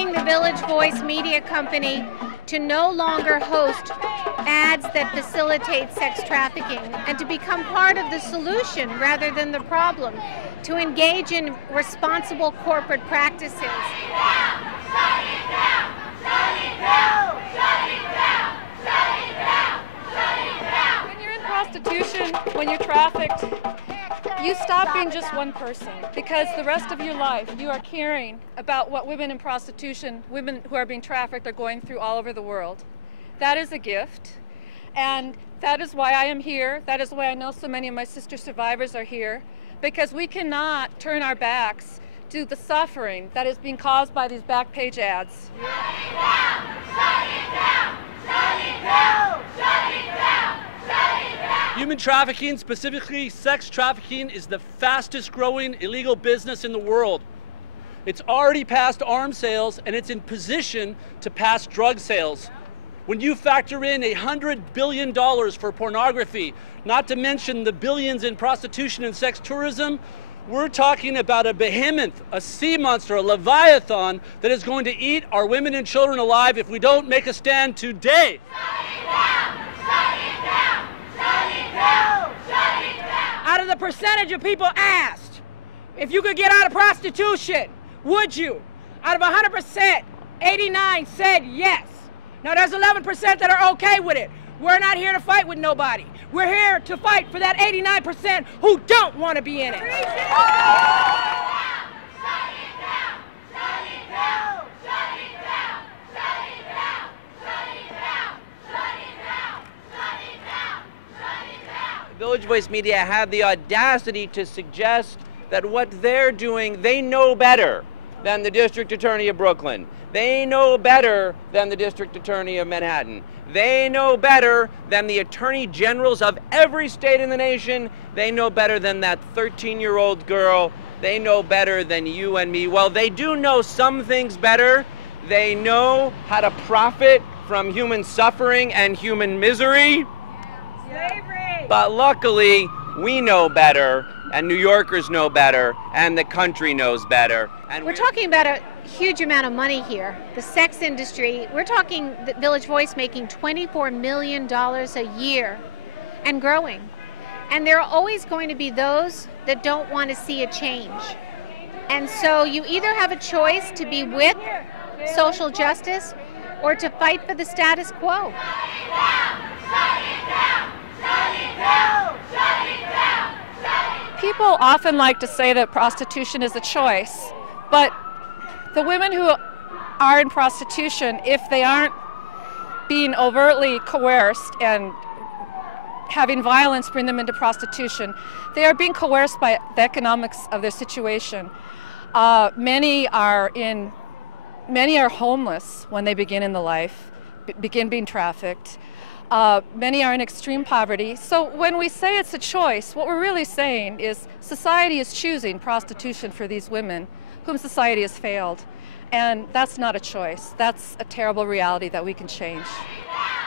asking the Village Voice media company to no longer host ads that facilitate sex trafficking and to become part of the solution rather than the problem, to engage in responsible corporate practices. Shut it down! Shut it down! Shut it down! Shut it down! Shut it down! Shut it down! When you're in prostitution, when you're trafficked, you stop being just one person, because the rest of your life you are caring about what women in prostitution, women who are being trafficked, are going through all over the world. That is a gift, and that is why I am here. That is why I know so many of my sister survivors are here, because we cannot turn our backs to the suffering that is being caused by these back page ads. Shut it down! Shut it down! Shut it down! Shut it down! Shut it down! Human trafficking, specifically sex trafficking, is the fastest growing illegal business in the world. It's already passed arms sales, and it's in position to pass drug sales. When you factor in $100 billion for pornography, not to mention the billions in prostitution and sex tourism, we're talking about a behemoth, a sea monster, a leviathan that is going to eat our women and children alive if we don't make a stand today. Shut it down! Shut it down! Shut it down! Shut it down! Out of the percentage of people asked, if you could get out of prostitution, would you? Out of 100%, 89 said yes. Now there's 11% that are okay with it. We're not here to fight with nobody. We're here to fight for that 89% who don't want to be in it. Village Voice Media had the audacity to suggest that what they're doing, they know better than the District Attorney of Brooklyn. They know better than the District Attorney of Manhattan. They know better than the Attorney Generals of every state in the nation. They know better than that 13-year-old girl. They know better than you and me. Well, they do know some things better. They know how to profit from human suffering and human misery. Slavery! But luckily, we know better, and New Yorkers know better, and the country knows better. And We're talking about a huge amount of money here. The sex industry, we're talking the Village Voice making $24 million a year and growing. And there are always going to be those that don't want to see a change. And so you either have a choice to be with social justice or to fight for the status quo. Shut it down! Shut it down! Shut it down! Shut it down! People often like to say that prostitution is a choice, but the women who are in prostitution, if they aren't being overtly coerced and having violence bring them into prostitution, they are being coerced by the economics of their situation. Many are homeless when they begin in the life, begin being trafficked. Many are in extreme poverty. So when we say it's a choice, what we're really saying is society is choosing prostitution for these women whom society has failed. And that's not a choice. That's a terrible reality that we can change. Shut it down!